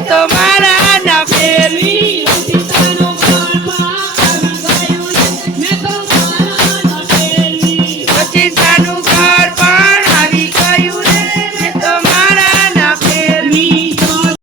tomara.